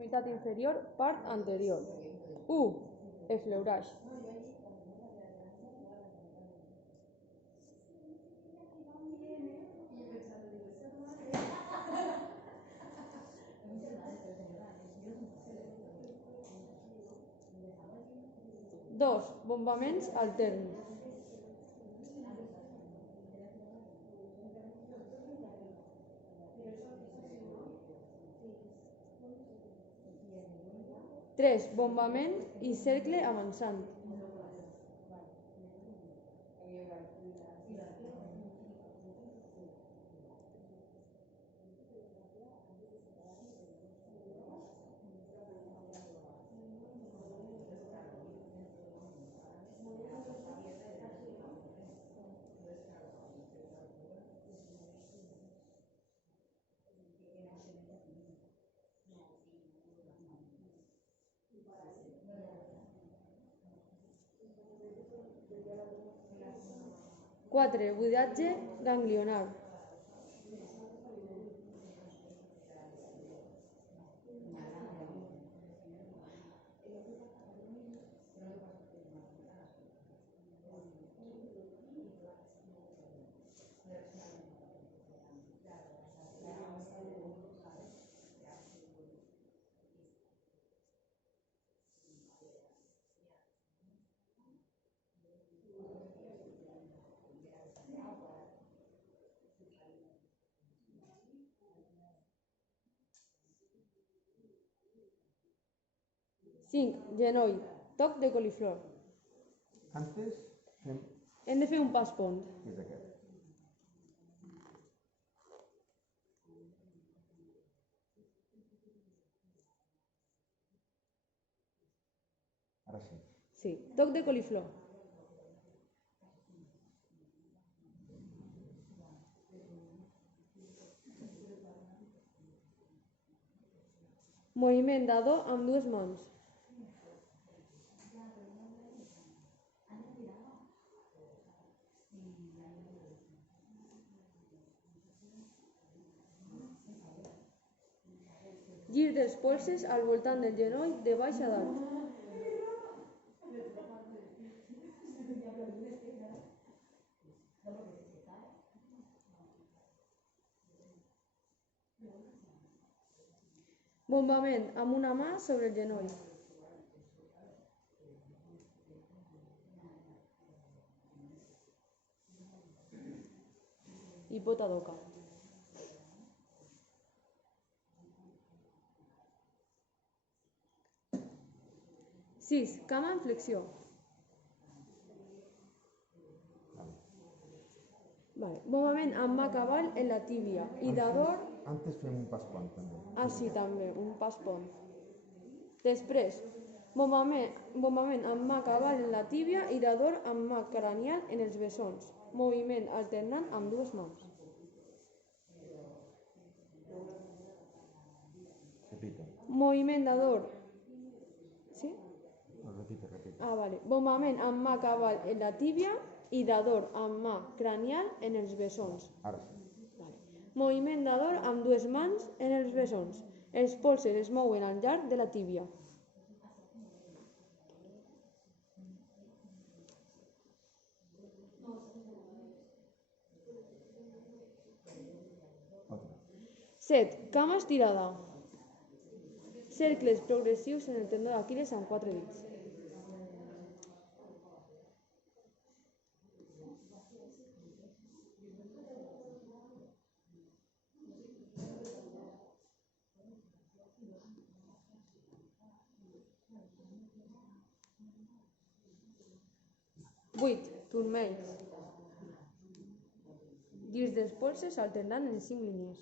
extremitat inferior, part anterior. 1. Efleurage. 2. Bombaments alterns. 3. Bombament i cercle avançant. 4. Buidatge ganglionar. 5. Genoll. Toc de coliflor. Antes fem... Hem de fer un pas pont. És aquest. Ara sí. Sí. Toc de coliflor. Moviment d'ado amb dues mans. Gir dels polzes al voltant del genoll de baix a dalt. Bombament amb una mà sobre el genoll. I pota d'oca. 6. Cama en flexió. Bombament amb mà cavall en la tíbia i dador. Antes fem un pas pont també. Ah, sí, també, un pas pont. Després, bombament amb mà cavall en la tíbia i dador amb mà cranial en els bessons. Moviment alternant amb dues mans. Repite. Moviment dador. Sí? Repite. Ah, vale. Bombament amb mà cavall en la tíbia i dador amb mà cranial en els bessons. Ara sí. Moviment dador amb dues mans en els bessons. Els polzes es mouen al llarg de la tíbia. Otra. 7. Cama estirada. Cercles progressius en el tendó d'Aquil·les amb 4 dits. Vuit. Turmells. Girs dels polzes alternant en 5 línies.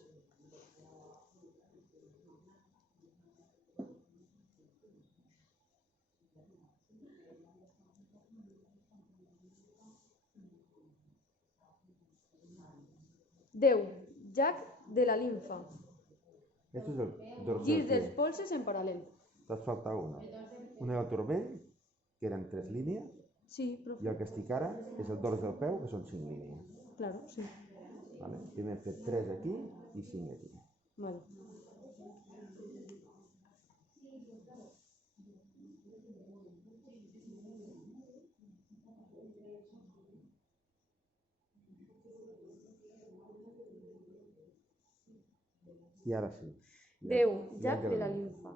Deu. Jac de la limfa. Este és el dors Girs del dels pie. polzes en paral·lel. T'has faltat una. Una del turmell, que eren 3 línies, Sí, profe. i el que estic ara és el dors del peu, que són 5 línies. Claro, sí. Vale? Primer hem fet 3 aquí i 5 aquí. Vale. I ara sí. 10. Llac de la Limfa.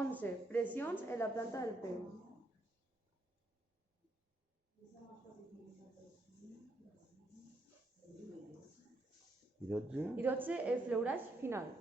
11. Pressions en la planta del peu. I 12? I 12. El fleurage final.